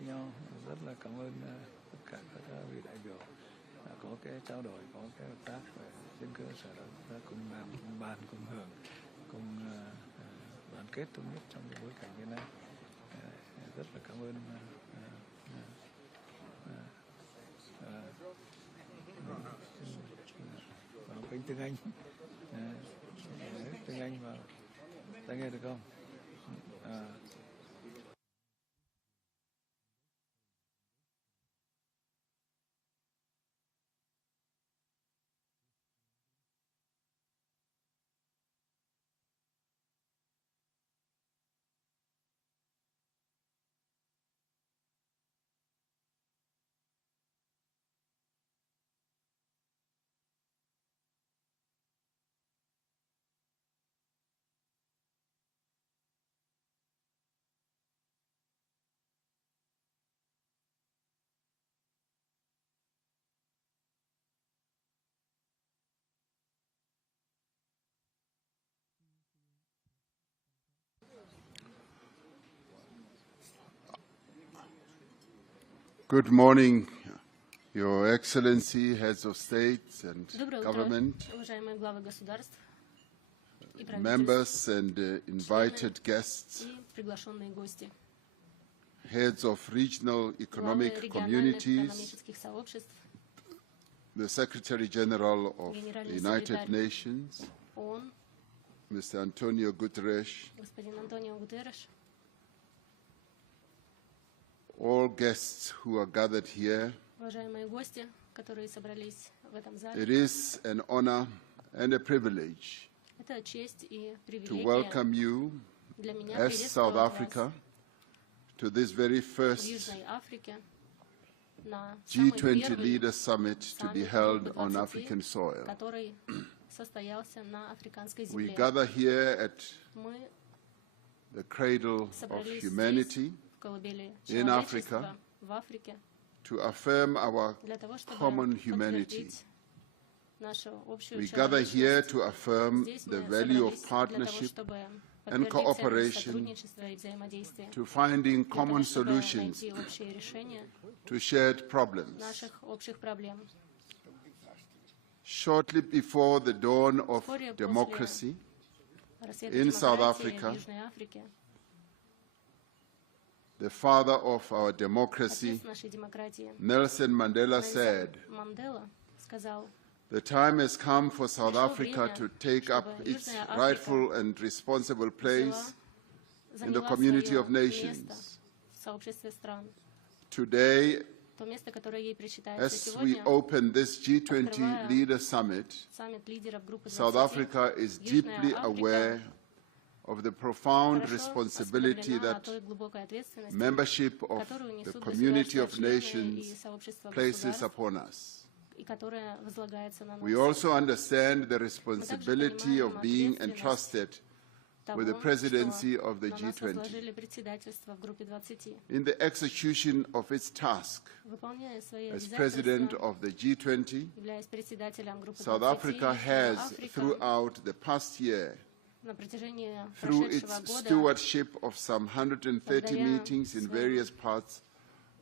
nhau. Rất là cảm ơn tất cả các vị đại biểu đã có cái trao đổi, có cái hợp tác, và trên cơ sở đó ta cùng làm, cùng bàn, cùng hưởng, cùng đoàn kết thống nhất trong cái bối cảnh như này. Rất là cảm ơn vào kênh tiếng Anh, tiếng Anh vào, ta nghe được không? Good morning, Your Excellency, heads of states and government, members and invited guests, heads of regional economic communities, the Secretary General of the United Nations, Mr. Antonio Guterres, all guests who are gathered here. It is an honor and a privilege to welcome you as South Africa to this very first G20 Leaders Summit to be held on African soil. We gather here at the cradle of humanity in Africa to affirm our common humanity. We gather here to affirm the value of partnership and cooperation, to finding common solutions to shared problems. Shortly before the dawn of democracy in South Africa, the father of our democracy, Nelson Mandela, said, "The time has come for South Africa to take up its rightful and responsible place in the community of nations." Today, as we open this G20 Leader Summit, South Africa is deeply aware of the profound responsibility that membership of the community of nations places upon us. We also understand the responsibility of being entrusted with the presidency of the G20. In the execution of its task as president of the G20, South Africa has, throughout the past year, through its stewardship of some 130 meetings in various parts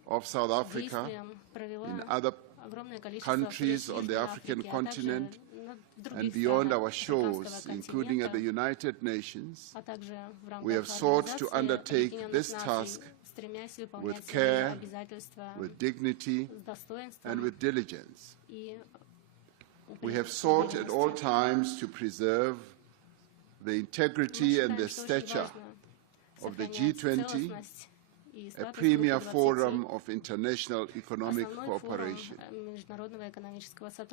of South Africa, in other countries on the African continent, and beyond our shores, including at the United Nations, we have sought to undertake this task with care, with dignity, and with diligence. We have sought at all times to preserve the integrity and the stature of the G20, a premier forum of international economic cooperation.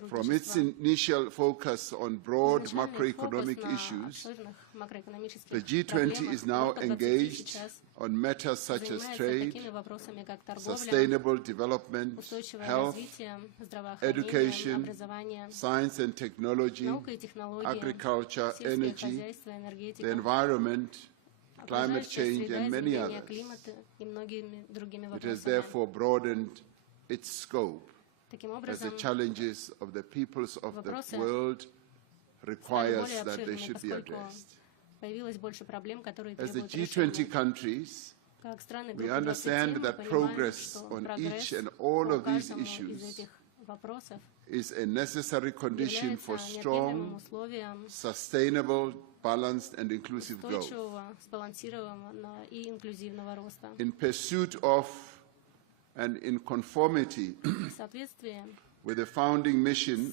From its initial focus on broad macroeconomic issues, the G20 is now engaged on matters such as trade, sustainable development, health, education, science and technology, agriculture, energy, the environment, climate change, and many others. It has therefore broadened its scope as the challenges of the peoples of the world requires that they should be addressed. As the G20 countries, We understand that progress on each and all of these issues is a necessary condition for strong, sustainable, balanced and inclusive growth. In pursuit of and in conformity with the founding mission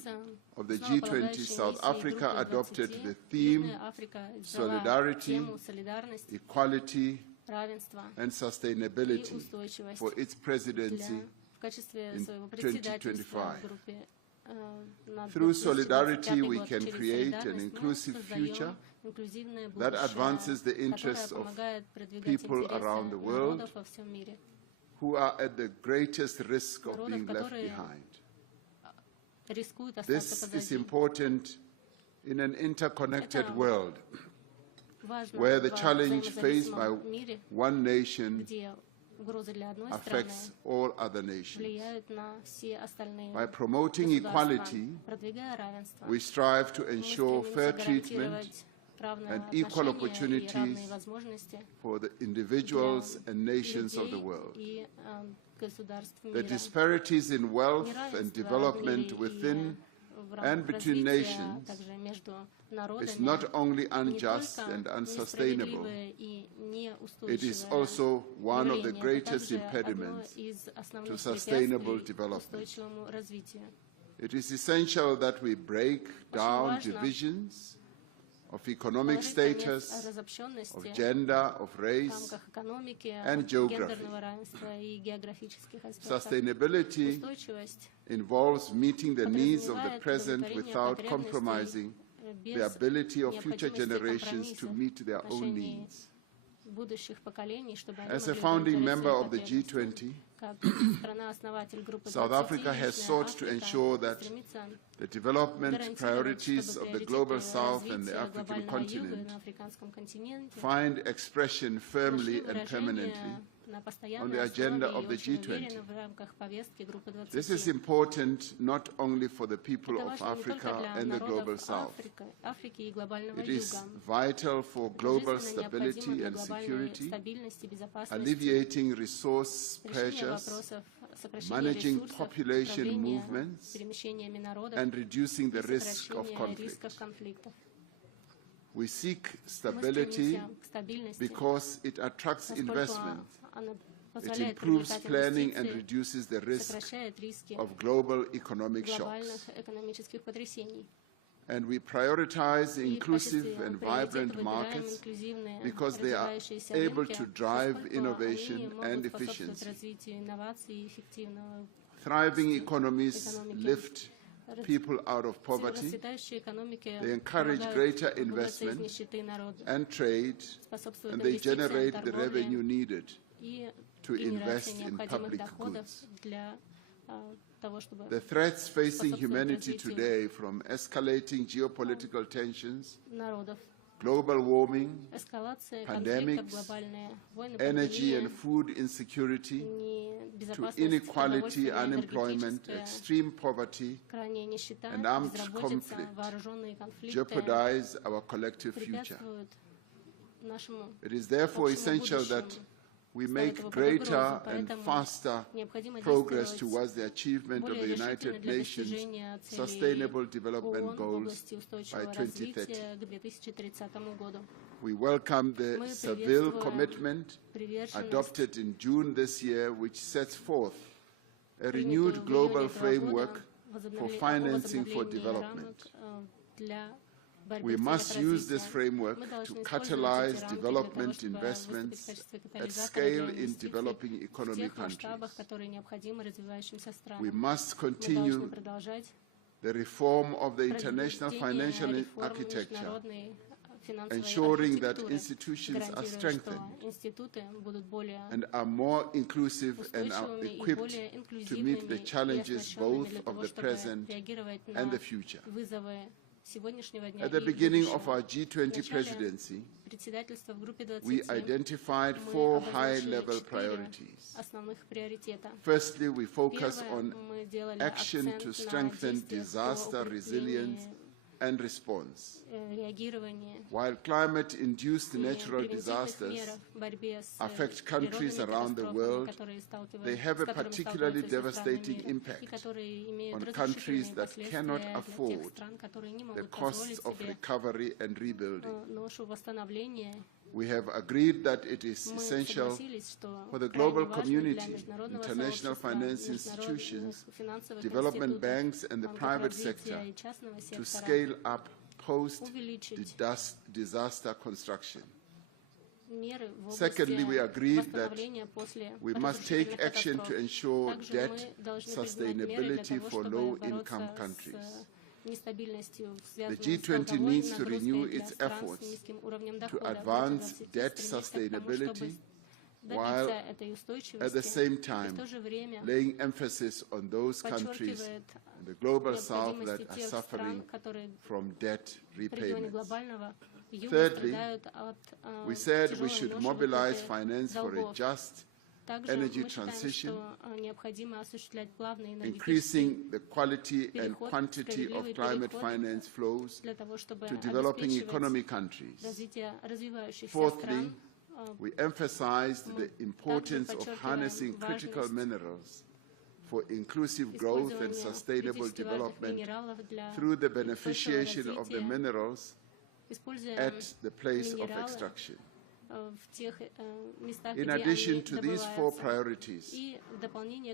of the G20, South Africa adopted the theme solidarity, equality and sustainability for its presidency in 2025. Through solidarity, we can create an inclusive future that advances the interests of people around the world who are at the greatest risk of being left behind. This is important in an interconnected world where the challenge faced by one nation affects all other nations. By promoting equality, we strive to ensure fair treatment and equal opportunities for the individuals and nations of the world. The disparities in wealth and development within and between nations is not only unjust and unsustainable, it is also one of the greatest impediments to sustainable development. It is essential that we break down divisions of economic status, of gender, of race, and geography. Sustainability involves meeting the needs of the present without compromising the ability of future generations to meet their own needs. As a founding member of the G20, South Africa has sought to ensure that the development priorities of the Global South and the African continent find expression firmly and permanently on the agenda of the G20. This is important not only for the people of Africa and the Global South. It is vital for global stability and security, alleviating resource pressures, managing population movements, and reducing the risk of conflict. We seek stability because it attracts investment. It improves planning and reduces the risk of global economic shocks. And we prioritize inclusive and vibrant markets because they are able to drive innovation and efficiency. Thriving economies lift people out of poverty, they encourage greater investment and trade, and they generate the revenue needed to invest in public goods. The threats facing humanity today, from escalating geopolitical tensions, global warming, pandemics, energy and food insecurity, to inequality, unemployment, extreme poverty, and armed conflict, jeopardize our collective future. It is therefore essential that we make greater and faster progress towards the achievement of the United Nations Sustainable Development Goals by 2030. We welcome the Seville Commitment adopted in June this year, which sets forth a renewed global framework for financing for development. We must use this framework to catalyze development investments at scale in developing economic countries. We must continue the reform of the international financial architecture, ensuring that institutions are strengthened and are more inclusive and are equipped to meet the challenges both of the present and the future. At the beginning of our G20 presidency, we identified 4 high-level priorities. Firstly, we focus on action to strengthen disaster resilience and response. While climate-induced natural disasters affect countries around the world, they have a particularly devastating impact on countries that cannot afford the costs of recovery and rebuilding. We have agreed that it is essential for the global community, international finance institutions, development banks, and the private sector to scale up post-disaster construction. Secondly, we agreed that we must take action to ensure debt sustainability for low-income countries. The G20 needs to renew its efforts to advance debt sustainability while at the same time laying emphasis on those countries in the global south that are suffering from debt repayments. Thirdly, we said we should mobilize finance for a just energy transition, increasing the quality and quantity of climate finance flows to developing economy countries. Fourthly, we emphasized the importance of harnessing critical minerals for inclusive growth and sustainable development through the beneficiation of the minerals at the place of extraction. In addition to these four priorities,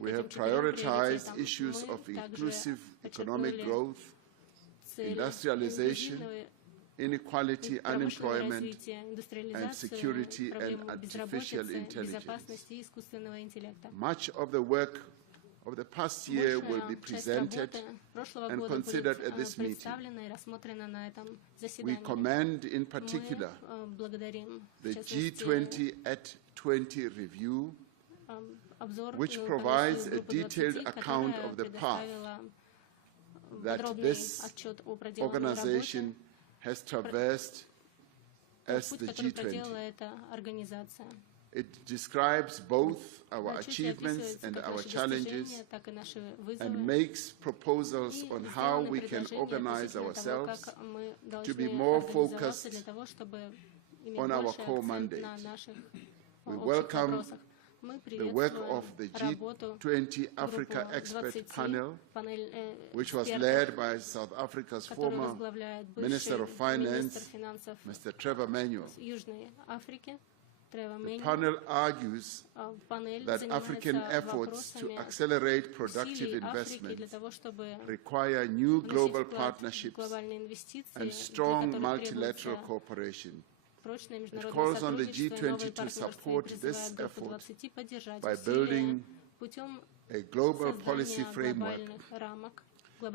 we have prioritized issues of inclusive economic growth, industrialization, inequality, unemployment, and security and artificial intelligence. Much of the work of the past year will be presented and considered at this meeting. We commend in particular the G20 at 20 review, which provides a detailed account of the path that this organization has traversed as the G20. It describes both our achievements and our challenges and makes proposals on how we can organize ourselves to be more focused on our core mandate. We welcome the work of the G20 Africa Expert Panel, which was led by South Africa's former Minister of Finance, Mr. Trevor Manuel. The panel argues that African efforts to accelerate productive investment require new global partnerships and strong multilateral cooperation. It calls on the G20 to support this effort by building a global policy framework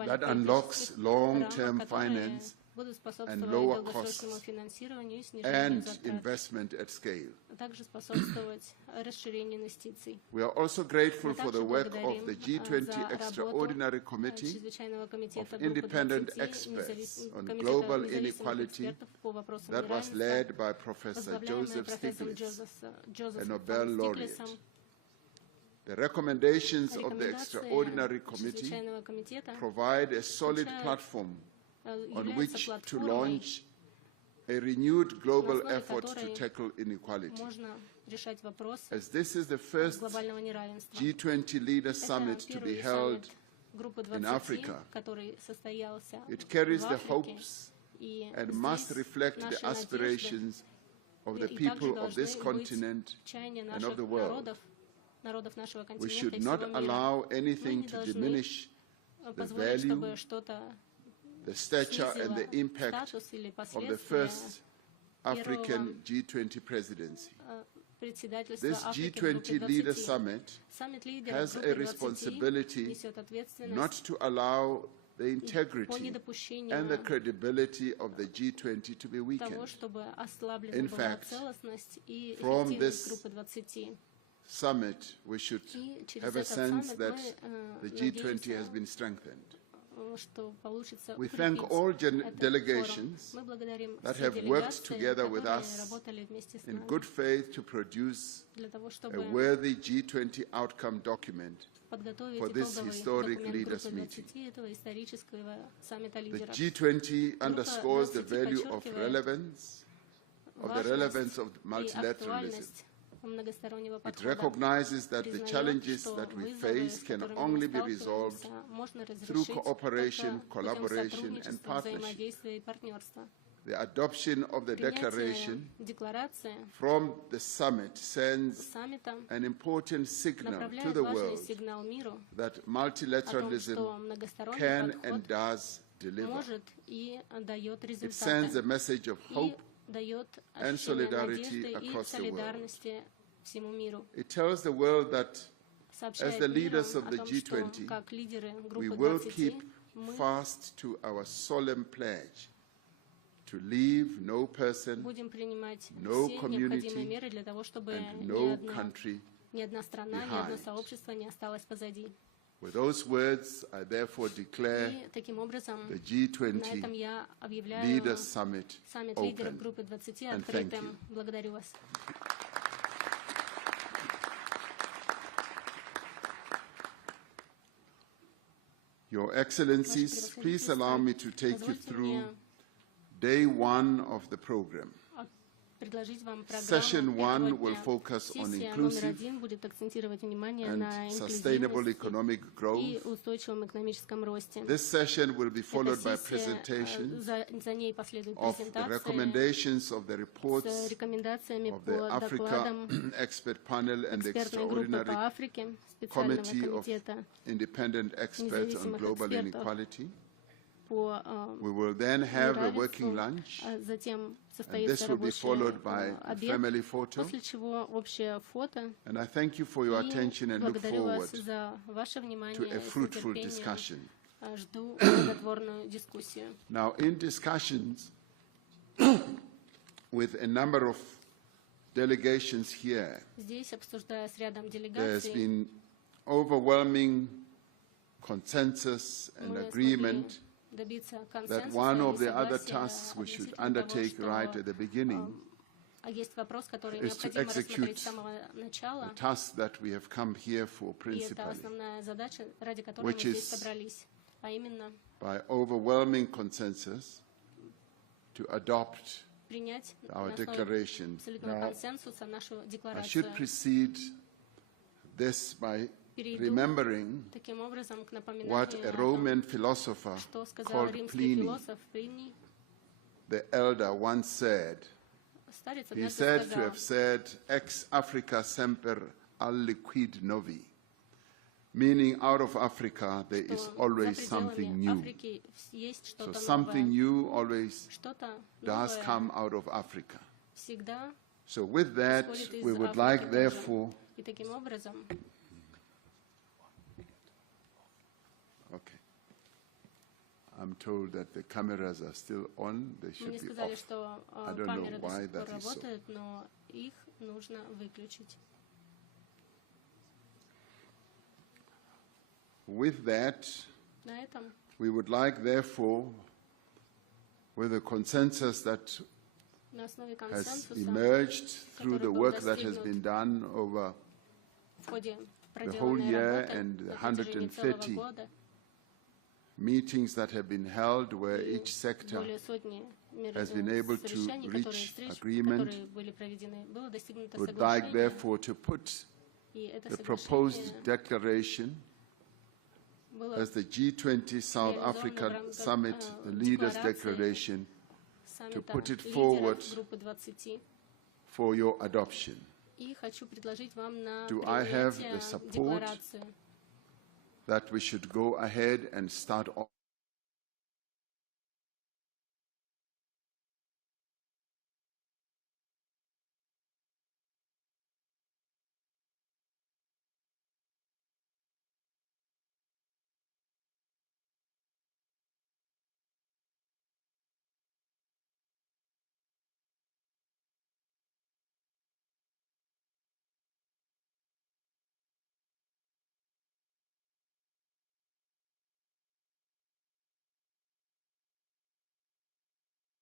that unlocks long-term finance and lower costs and investment at scale. We are also grateful for the work of the G20 Extraordinary Committee of Independent Experts on Global Inequality that was led by Professor Joseph Stiglitz, a Nobel laureate. The recommendations of the Extraordinary Committee provide a solid platform on which to launch a renewed global effort to tackle inequality. As this is the first G20 Leaders Summit to be held in Africa, it carries the hopes and must reflect the aspirations of the people of this continent and of the world. We should not allow anything to diminish the value, the stature and the impact of the first African G20 presidency. This G20 Leader Summit has a responsibility not to allow the integrity and the credibility of the G20 to be weakened. In fact, from this summit, we should have a sense that the G20 has been strengthened. We thank all delegations that have worked together with us in good faith to produce a worthy G20 outcome document for this historic leaders meeting. The G20 underscores the value of relevance, of multilateralism. It recognizes that the challenges that we face can only be resolved through cooperation, collaboration, and partnership. The adoption of the declaration from the summit sends an important signal to the world that multilateralism can and does deliver. It sends a message of hope and solidarity across the world. It tells the world that as the leaders of the G20, we will keep fast to our solemn pledge to leave no person, no community, and no country behind. With those words, I therefore declare the G20 Leaders Summit open. And thank you. Your Excellencies, please allow me to take you through Day 1 of the program. Session 1 will focus on inclusive and sustainable economic growth. This session will be followed by presentations of the recommendations of the reports of the Africa Expert Panel and the Extraordinary Committee of Independent Experts on Global Inequality. We will then have a working lunch, and this will be followed by a family photo. And I thank you for your attention and look forward to a fruitful discussion. Now, in discussions with a number of delegations here, there's been overwhelming consensus and agreement that one of the other tasks we should undertake right at the beginning is to execute the task that we have come here for principally, which is, by overwhelming consensus, to adopt our declaration. Now, I should precede this by remembering what a Roman philosopher called Pliny, the elder, once said. He said to have said, ex Africa semper aliquid novi, meaning out of Africa there is always something new. So something new always does come out of Africa. So with that, we would like, therefore, okay. I'm told that the cameras are still on. They should be off. I don't know why that is so. With that, we would like, therefore, with the consensus that has emerged through the work that has been done over the whole year and the 130 meetings that have been held where each sector has been able to reach agreement, would like, therefore, to put the proposed declaration as the G20 South Africa Summit, the Leaders' Declaration, to put it forward for your adoption. Do I have the support that we should go ahead and start off?